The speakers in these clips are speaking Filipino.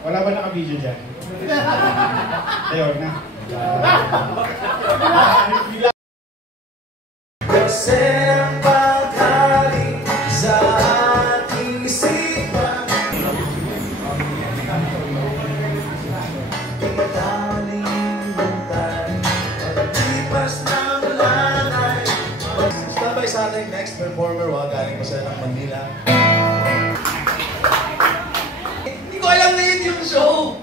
Wala ba naka-video dyan? Ayun na. Kasi ang pagkaling sa ating isipan ikatalimutan pagtipas ng lanay. Standby sa ating next performer. Galing ko sila ng Manila. Hindi ko alam na yun yung show.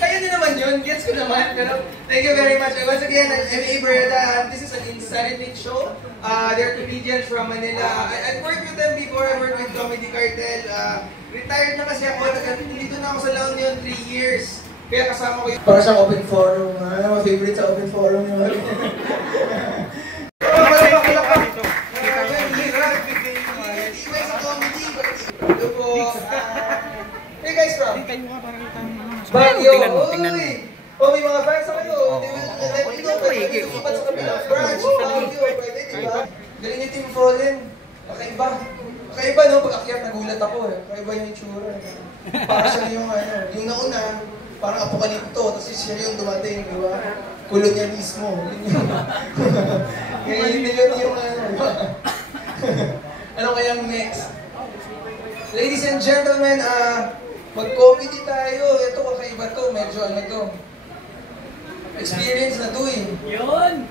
Kaya nyo naman yun, gets ko naman. Pero thank you very much. Once again, I'm A. Berta. This is an Insanity show. They're comedians from Manila. I've worked with them before. I worked with Comedy Cartel. Retired na kasi ako. Dito na ako sa La Union 3 years. Kaya kasama ko yun. Para siyang open forum. Ma-favorite sa open forum yun. Hey guys, from Baguio. Oh, may mga fans sa kayo. Let me know pwede lumipat sa kabilang branch. Baguio, pwede, diba? Galing yung Team Fallen. Kakaiba. Kakaiba, no? Pag akyat, nagulat ako eh. Kakaiba yung itsura. Para siya yung yung nauna, parang apokalipto. Tapos siya yung dumating, diba? Kolonyalismo. Ngayon yun yung ano kayang next? Ladies and gentlemen, mag-comedy tayo. Ito kakaiba to. Medyo ano to. Experience na to eh. Yun!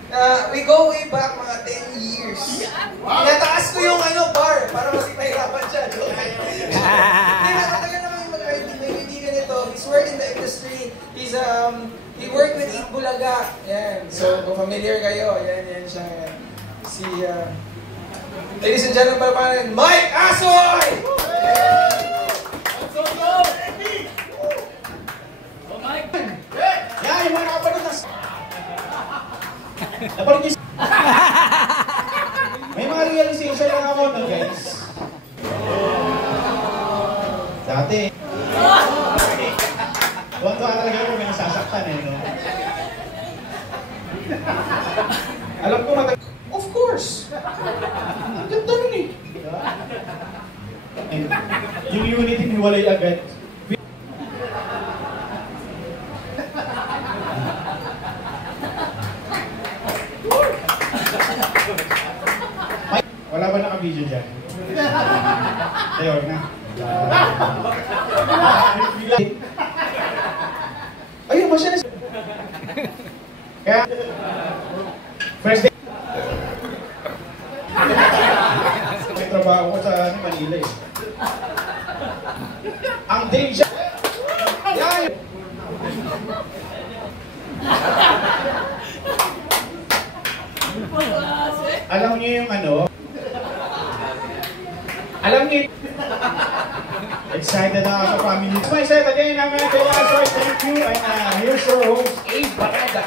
We go way back mga 10 years. Wow. Inataas ko yung bar para mas ipahirapan siya. Matagal naman yung mag-kaibigan nito. He's worked in the industry. He worked with Eat Bulaga. Yan. So, kung familiar kayo, yan siya. Si, ladies and gentlemen, Mike Asoy! Yung mga nakapanood na... Napanood niyo... May mga realization lang ako nun, guys. Dati. Tuwan-tuwa talaga ako may nasasaktan eh, no? Alam ko matagal... Of course! Ang ganda nun eh. Yung unit hiniwalay agad. Wala ba naka-video dyan? Ayun na. Ayun, masya na siya. Kaya, first day. May trabaho ko sa Manila eh. Ang day siya. Yan! Alam niyo yung ano? Alam niyo, excited na ako sa family. It's my set again, I'm Thank you, and here's your host, Abe Barada.